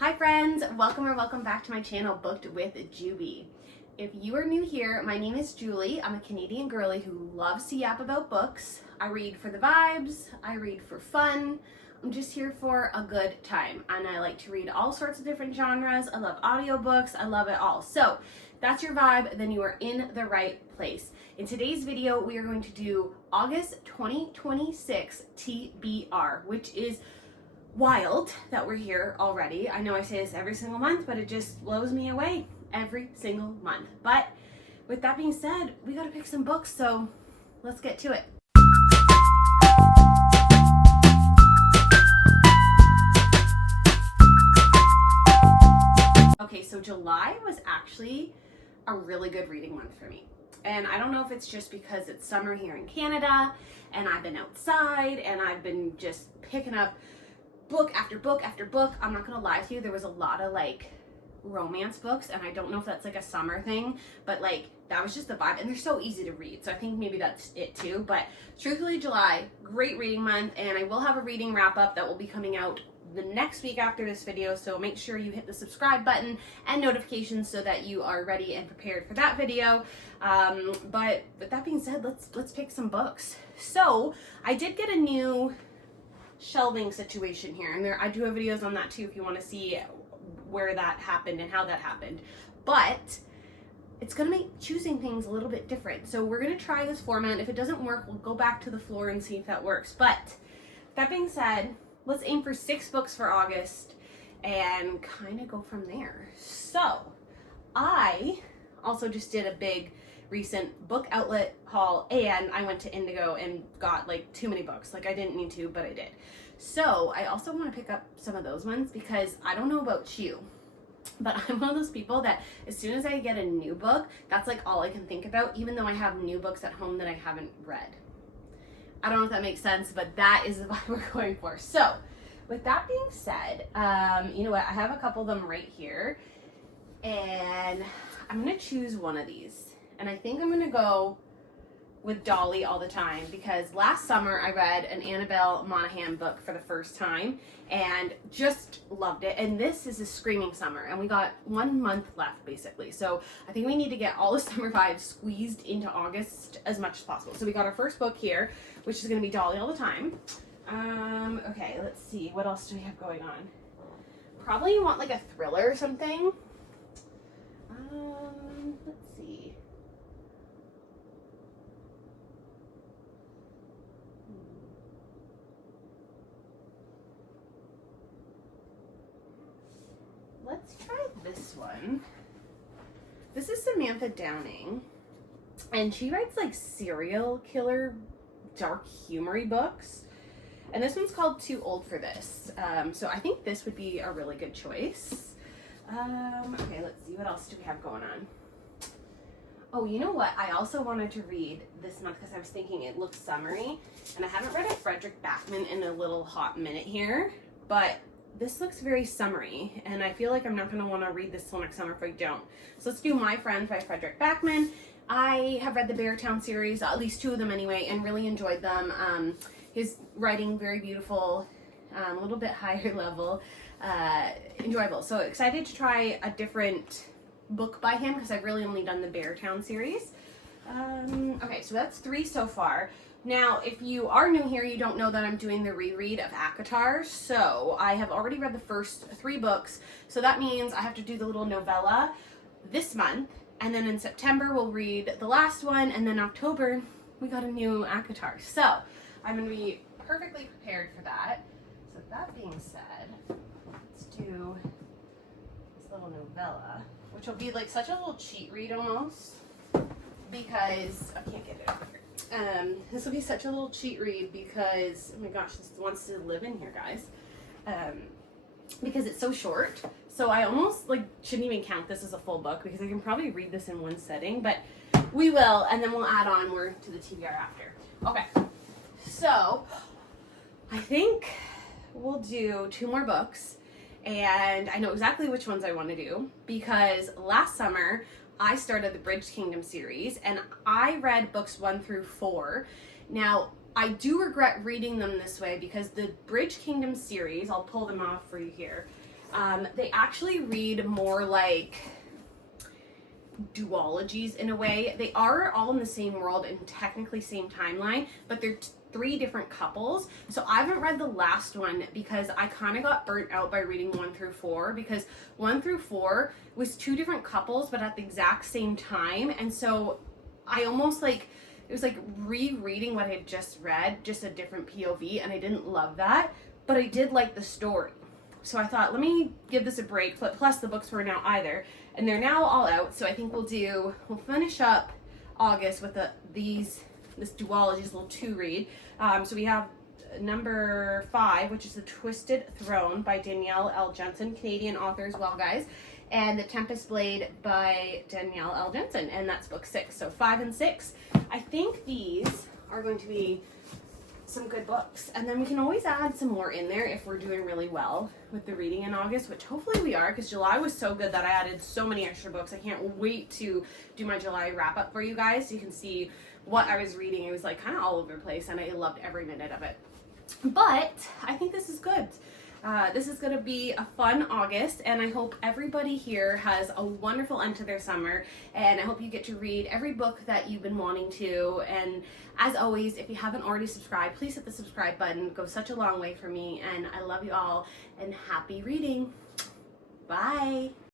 Hi friends, welcome back to my channel, Booked with Joobie. If you are new here, my name is Julie. I'm a Canadian girly who loves to yap about books. I read for the vibes, I read for fun. I'm just here for a good time, and I like to read all sorts of different genres. I love audiobooks, I love it all. So if that's your vibe, then you are in the right place. In today's video, we are going to do August 2026 TBR, which is wild that we're here already. I know I say this every single month, but it just blows me away every single month. But with that being said, we gotta pick some books, so let's get to it. Okay, so July was actually a really good reading month for me. And I don't know if it's just because it's summer here in Canada and I've been outside and I've been just picking up book after book after book. I'm not gonna lie to you, there was a lot of like romance books, and I don't know if that's like a summer thing, but like that was just the vibe, and they're so easy to read, so I think maybe that's it too. But truthfully, July, great reading month, and I will have a reading wrap up that will be coming out the next week after this video, so make sure you hit the subscribe button and notifications so that you are ready and prepared for that video. But with that being said, let's pick some books. So I did get a new shelving situation here, and I do have videos on that too if you want to see where that happened and how that happened, but it's gonna make choosing things a little bit different. So we're gonna try this format. If it doesn't work, we'll go back to the floor and see if that works. But that being said, let's aim for 6 books for August and kind of go from there. So I also just did a big recent book outlet haul, and I went to Indigo and got like too many books. Like I didn't need to, but I did. So I also want to pick up some of those ones because I don't know about you, but I'm one of those people that as soon as I get a new book, that's like all I can think about, even though I have new books at home that I haven't read. I don't know if that makes sense, but that is the vibe we're going for. So with that being said, you know what? I have a couple of them right here, and I'm going to choose one of these. And I think I'm going to go with Dolly All the Time, because last summer I read an Annabelle Monaghan book for the first time and just loved it. And this is a screaming summer, and we got 1 month left basically. So I think we need to get all the summer vibes squeezed into August as much as possible. So we got our first book here, which is going to be Dolly All the Time. Okay, let's see. What else do we have going on? Probably you want like a thriller or something. Let's see. Let's try this one. This is Samantha Downing, and she writes like serial killer, dark humory books. And this one's called Too Old for This. So I think this would be a really good choice. Okay, let's see. What else do we have going on? Oh, you know what? I also wanted to read this month because I was thinking it looks summery, and I haven't read a Frederick Backman in a little hot minute here, but this looks very summery, and I feel like I'm not going to want to read this till next summer if I don't. So let's do My Friend by Frederick Backman. I have read the Beartown series, at least 2 of them anyway, and really enjoyed them. His writing, very beautiful, a little bit higher level, enjoyable. So excited to try a different book by him because I've really only done the Beartown series. Okay, so that's 3 so far. Now, if you are new here, you don't know that I'm doing the reread of ACOTAR. So I have already read the first 3 books. So that means I have to do the little novella this month. And then in September, we'll read the last one. And then October, we got a new ACOTAR. So I'm going to be perfectly prepared for that. So that being said, let's do this little novella, which will be like such a little cheat read almost, because I can't get it over here. This will be such a little cheat read because, oh my gosh, this wants to live in here, guys. Because it's so short. So I almost like shouldn't even count this as a full book because I can probably read this in one setting, but we will, and then we'll add on more to the TBR after. Okay, so I think we'll do 2 more books, and I know exactly which ones I want to do because last summer I started the Bridge Kingdom series, and I read books 1 through 4. Now, I do regret reading them this way because the Bridge Kingdom series, I'll pull them off for you here, They actually read more like duologies in a way. They are all in the same world and technically same timeline, but they're three different couples. So I haven't read the last one because I kind of got burnt out by reading 1 through 4, because 1 through 4 was two different couples but at the exact same time, and so I almost like, it was like rereading what I had just read, just a different POV, and I didn't love that, but I did like the story. So I thought, let me give this a break. Plus the books were now either, and they're now all out. So I think we'll finish up August with this duology, this little 2-read. So we have number 5, which is The Twisted Throne by Danielle L. Jensen, Canadian author as well, guys. And The Tempest Blade by Danielle L. Jensen, and that's book 6. So 5 and 6. I think these are going to be some good books, and then we can always add some more in there if we're doing really well with the reading in August, which hopefully we are, because July was so good that I added so many extra books. I can't wait to do my July wrap up for you guys so you can see what I was reading. It was like kind of all over the place, and I loved every minute of it. But I think this is good. This is going to be a fun August, and I hope everybody here has a wonderful end to their summer, and I hope you get to read every book that you've been wanting to. And as always, if you haven't already subscribed, please hit the subscribe button. It goes such a long way for me, and I love you all, and happy reading. Bye.